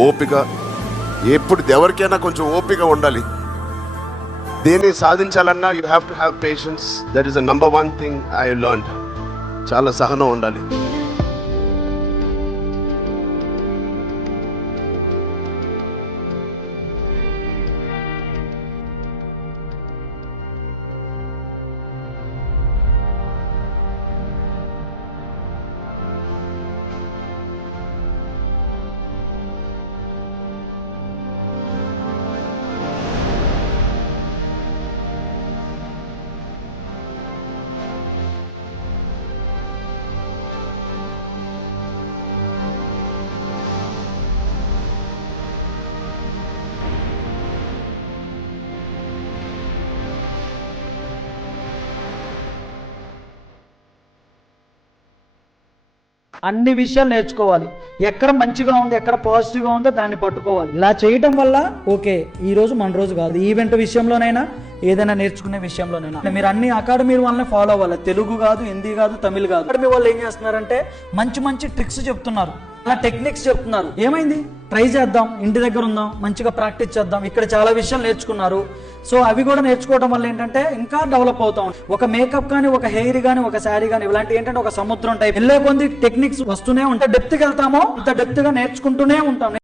ఓపిక ఎప్పుడు ఎవరికైనా కొంచెం ఓపిక ఉండాలి. దేన్ని సాధించాలన్నా you have to have patience. That is the number one thing I learned. చాలా సహనం ఉండాలి. అన్ని విషయాలు నేర్చుకోవాలి. ఎక్కడ మంచిగా ఉంది, ఎక్కడ పాజిటివ్గా ఉందో దాన్ని పట్టుకోవాలి. ఇలా చేయడం వల్ల ఓకే, ఈ రోజు మన రోజు కాదు. ఈవెంట్ విషయంలోనైనా, ఏదైనా నేర్చుకునే విషయంలోనైనా మీరు అన్ని అకాడమీ వాళ్ళని ఫాలో అవ్వాలి. తెలుగు కాదు, హిందీ కాదు, తమిళ్ కాదు. అకాడమీ వాళ్ళు ఏం చేస్తున్నారంటే మంచి మంచి ట్రిక్స్ చెప్తున్నారు, అలా టెక్నిక్స్ చెప్తున్నారు. ఏమైంది, ట్రై చేద్దాం, ఇంటి దగ్గర ఉందాం, మంచిగా ప్రాక్టీస్ చేద్దాం. ఇక్కడ చాలా విషయాలు నేర్చుకున్నారు. సో అవి కూడా నేర్చుకోవడం వల్ల ఏంటంటే ఇంకా డెవలప్ అవుతాం. ఒక మేకప్ కానీ, ఒక హెయిర్ కానీ, ఒక శారీ కానీ, ఇలాంటి ఏంటంటే ఒక సముద్రం టైప్ వెళ్ళే కొంది టెక్నిక్స్ వస్తూనే ఉంటాయి. డెప్త్కి వెళ్తామో అంత డెప్త్గా నేర్చుకుంటూనే ఉంటాం.